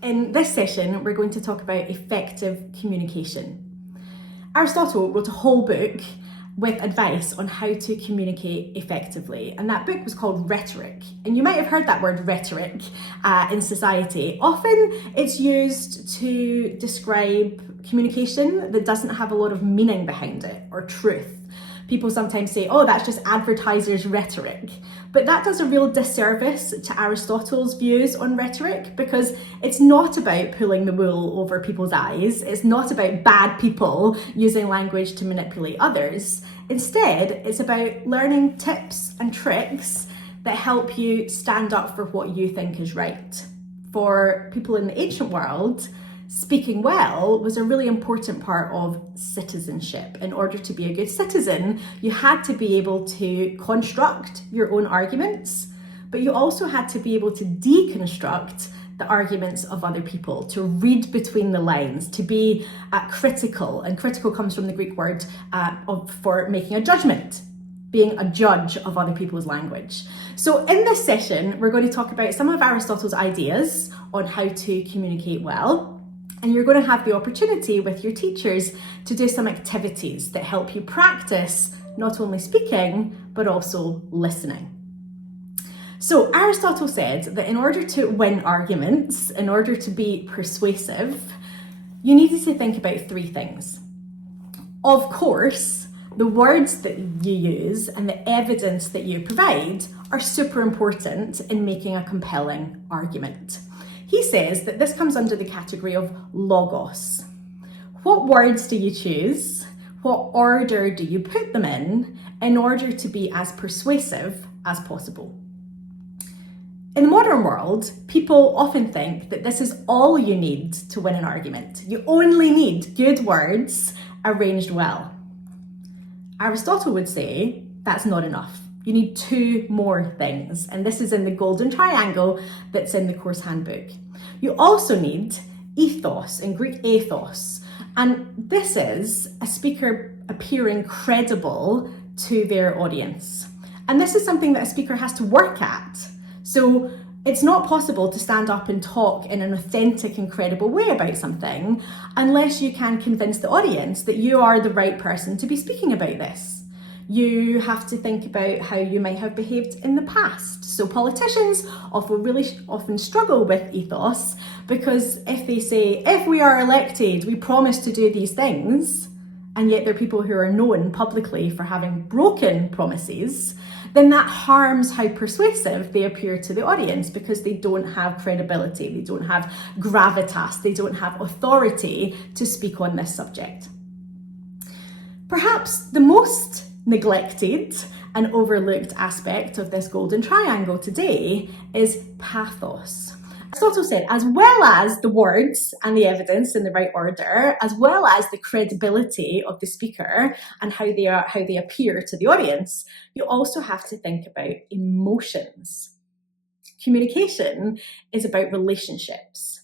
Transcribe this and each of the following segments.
In this session, we're going to talk about effective communication. Aristotle wrote a whole book with advice on how to communicate effectively, and that book was called Rhetoric. And you might have heard that word rhetoric in society. Often it's used to describe communication that doesn't have a lot of meaning behind it or truth. People sometimes say, oh, that's just advertisers' rhetoric. But that does a real disservice to Aristotle's views on rhetoric, because it's not about pulling the wool over people's eyes. It's not about bad people using language to manipulate others. Instead, it's about learning tips and tricks that help you stand up for what you think is right. For people in the ancient world, speaking well was a really important part of citizenship. In order to be a good citizen, you had to be able to construct your own arguments, but you also had to be able to deconstruct the arguments of other people, to read between the lines, to be critical. And critical comes from the Greek word for making a judgment, being a judge of other people's language. So in this session, we're going to talk about some of Aristotle's ideas on how to communicate well. And you're going to have the opportunity with your teachers to do some activities that help you practice not only speaking, but also listening. So Aristotle said that in order to win arguments, in order to be persuasive, you needed to think about three things. Of course, the words that you use and the evidence that you provide are super important in making a compelling argument. He says that this comes under the category of logos. What words do you choose? What order do you put them in order to be as persuasive as possible? In the modern world, people often think that this is all you need to win an argument. You only need good words arranged well. Aristotle would say that's not enough. You need two more things, and this is in the golden triangle that's in the course handbook. You also need ethos, in Greek ethos, and this is a speaker appearing credible to their audience. And this is something that a speaker has to work at. So it's not possible to stand up and talk in an authentic and credible way about something unless you can convince the audience that you are the right person to be speaking about this. You have to think about how you might have behaved in the past. So politicians often struggle with ethos, because if they say, if we are elected, we promise to do these things, and yet they're people who are known publicly for having broken promises, then that harms how persuasive they appear to the audience, because they don't have credibility, they don't have gravitas, they don't have authority to speak on this subject. Perhaps the most neglected and overlooked aspect of this golden triangle today is pathos. Aristotle said, as well as the words and the evidence in the right order, as well as the credibility of the speaker and how they appear to the audience, you also have to think about emotions. Communication is about relationships.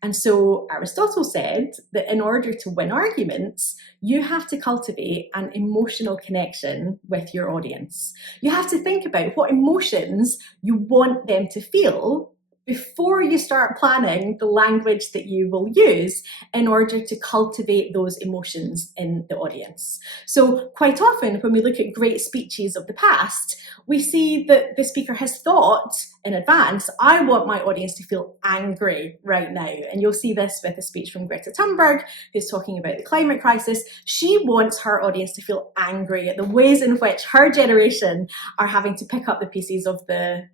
And so Aristotle said that in order to win arguments, you have to cultivate an emotional connection with your audience. You have to think about what emotions you want them to feel before you start planning the language that you will use in order to cultivate those emotions in the audience. So quite often when we look at great speeches of the past, we see that the speaker has thought in advance, I want my audience to feel angry right now. And you'll see this with a speech from Greta Thunberg, who's talking about the climate crisis. She wants her audience to feel angry at the ways in which her generation are having to pick up the pieces of the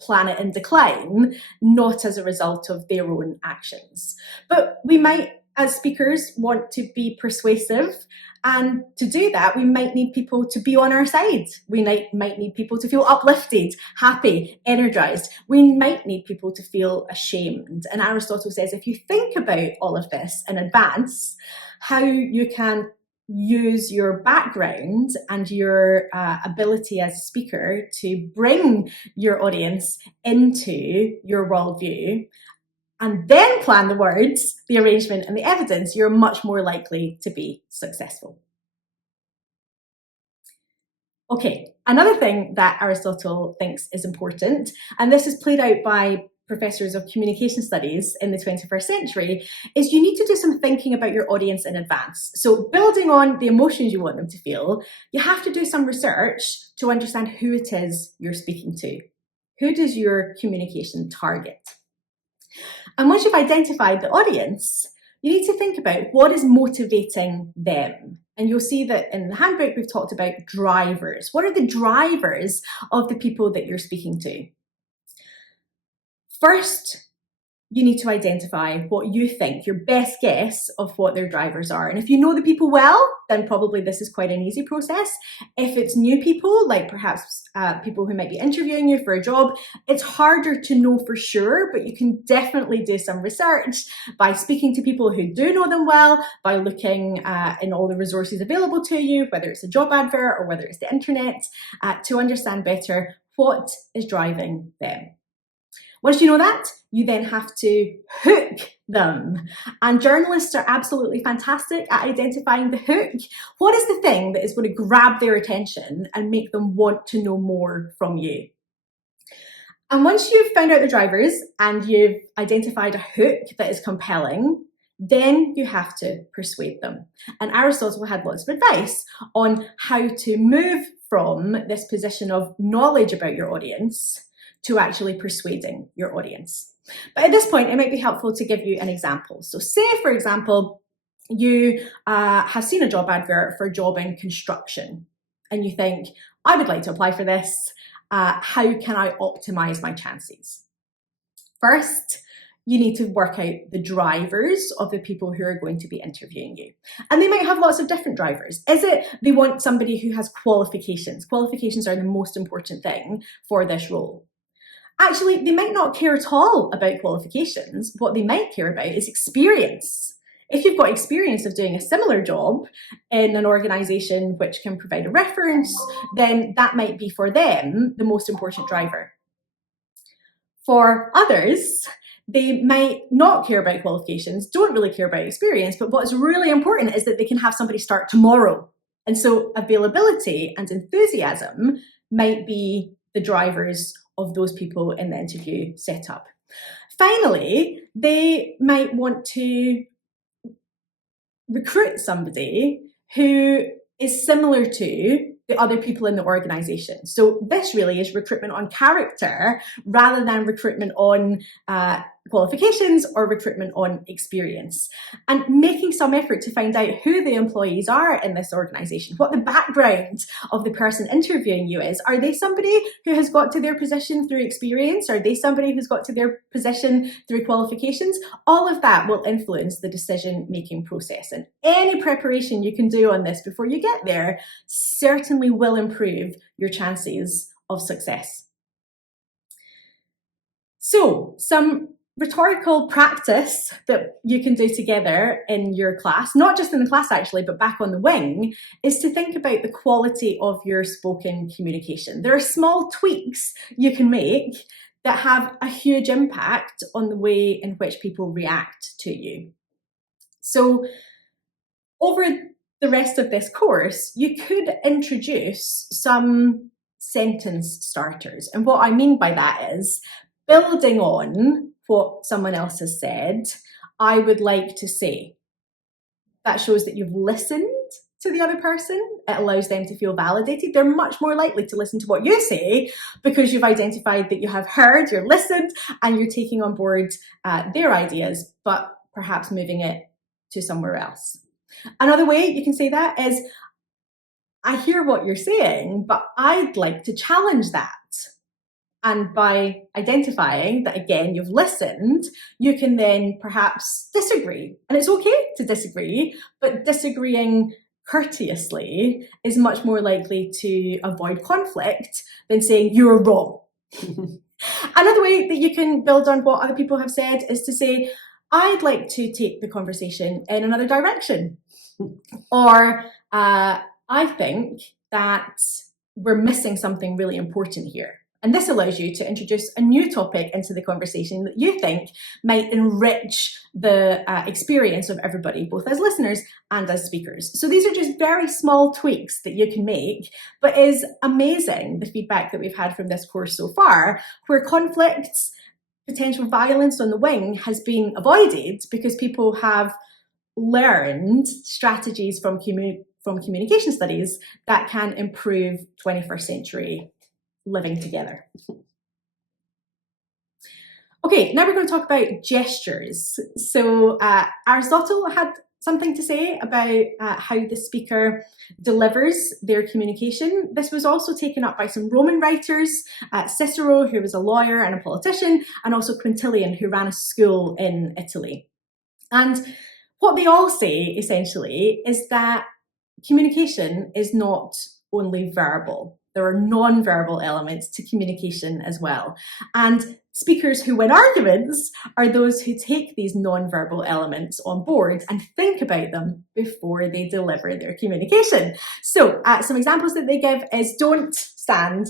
planet in decline, not as a result of their own actions. But we might, as speakers, want to be persuasive. And to do that, we might need people to be on our side. We might need people to feel uplifted, happy, energized. We might need people to feel ashamed. And Aristotle says, if you think about all of this in advance, how you can use your background and your ability as a speaker to bring your audience into your worldview, and then plan the words, the arrangement, and the evidence, you're much more likely to be successful. Okay, another thing that Aristotle thinks is important, and this is played out by professors of communication studies in the 21st century, is you need to do some thinking about your audience in advance. So building on the emotions you want them to feel, you have to do some research to understand who it is you're speaking to. Who does your communication target? And once you've identified the audience, you need to think about what is motivating them. And you'll see that in the handbook, we've talked about drivers. What are the drivers of the people that you're speaking to? First, you need to identify what you think, your best guess of what their drivers are. And if you know the people well, then probably this is quite an easy process. If it's new people, like perhaps people who might be interviewing you for a job, it's harder to know for sure, but you can definitely do some research by speaking to people who do know them well, by looking in all the resources available to you, whether it's a job advert or whether it's the internet, to understand better what is driving them. Once you know that, you then have to hook them. And journalists are absolutely fantastic at identifying the hook. What is the thing that is going to grab their attention and make them want to know more from you? And once you've found out the drivers and you've identified a hook that is compelling, then you have to persuade them. And Aristotle had lots of advice on how to move from this position of knowledge about your audience to actually persuading your audience. But at this point, it might be helpful to give you an example. So say, for example, you have seen a job advert for a job in construction, and you think, I would like to apply for this. How can I optimize my chances? First, you need to work out the drivers of the people who are going to be interviewing you. And they might have lots of different drivers. Is it they want somebody who has qualifications? Qualifications are the most important thing for this role. Actually, they might not care at all about qualifications. What they might care about is experience. If you've got experience of doing a similar job in an organisation which can provide a reference, then that might be for them the most important driver. For others, they might not care about qualifications, don't really care about experience, but what's really important is that they can have somebody start tomorrow. And so availability and enthusiasm might be the drivers of those people in the interview setup. Finally, they might want to recruit somebody who is similar to the other people in the organization. So this really is recruitment on character rather than recruitment on qualifications or recruitment on experience. And making some effort to find out who the employees are in this organization, what the background of the person interviewing you is. Are they somebody who has got to their position through experience? Are they somebody who's got to their position through qualifications? All of that will influence the decision-making process. And any preparation you can do on this before you get there certainly will improve your chances of success. So, some rhetorical practice that you can do together in your class, not just in the class actually, but back on the wing, is to think about the quality of your spoken communication. There are small tweaks you can make that have a huge impact on the way in which people react to you. So, over the rest of this course, you could introduce some sentence starters. And what I mean by that is building on what someone else has said, I would like to say. That shows that you've listened to the other person. It allows them to feel validated. They're much more likely to listen to what you say because you've identified that you have heard, you're listened, and you're taking on board their ideas, but perhaps moving it to somewhere else. Another way you can say that is, I hear what you're saying, but I'd like to challenge that. And by identifying that, again, you've listened, you can then perhaps disagree. And it's okay to disagree, but disagreeing courteously is much more likely to avoid conflict than saying you're wrong. Another way that you can build on what other people have said is to say, I'd like to take the conversation in another direction. Or I think that we're missing something really important here. And this allows you to introduce a new topic into the conversation that you think might enrich the experience of everybody, both as listeners and as speakers. So these are just very small tweaks that you can make, but is amazing the feedback that we've had from this course so far, where conflicts potential violence on the wing has been avoided because people have learned strategies from communication studies that can improve 21st century living together. Okay, now we're going to talk about gestures. So Aristotle had something to say about how the speaker delivers their communication. This was also taken up by some Roman writers, Cicero, who was a lawyer and a politician, and also Quintilian, who ran a school in Italy. And what they all say, essentially, is that communication is not only verbal. There are non-verbal elements to communication as well. And speakers who win arguments are those who take these non-verbal elements on board and think about them before they deliver their communication. So some examples that they give is don't stand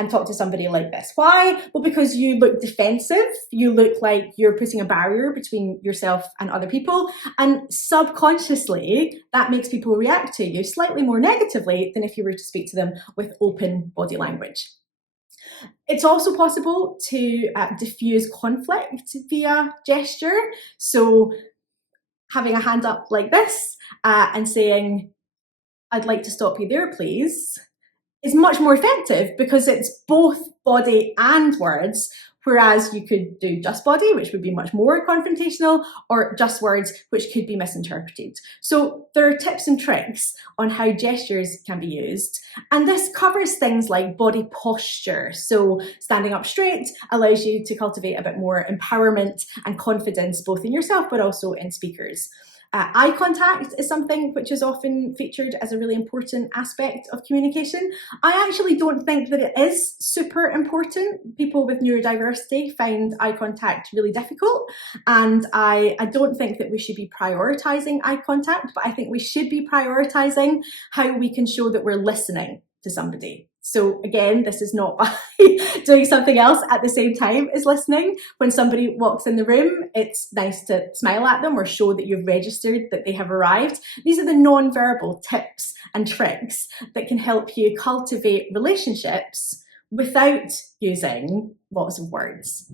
and talk to somebody like this. Why? Well, because you look defensive. You look like you're putting a barrier between yourself and other people. And subconsciously, that makes people react to you slightly more negatively than if you were to speak to them with open body language. It's also possible to diffuse conflict via gesture. So having a hand up like this and saying, "I'd like to stop you there, please," is much more effective because it's both body and words, whereas you could do just body, which would be much more confrontational, or just words, which could be misinterpreted. So there are tips and tricks on how gestures can be used. And this covers things like body posture. So standing up straight allows you to cultivate a bit more empowerment and confidence, both in yourself, but also in speakers. Eye contact is something which is often featured as a really important aspect of communication. I actually don't think that it is super important. People with neurodiversity find eye contact really difficult, and I don't think that we should be prioritizing eye contact, but I think we should be prioritizing how we can show that we're listening to somebody. So again, this is not by doing something else at the same time as listening. When somebody walks in the room, it's nice to smile at them or show that you've registered that they have arrived. These are the non-verbal tips and tricks that can help you cultivate relationships without using lots of words.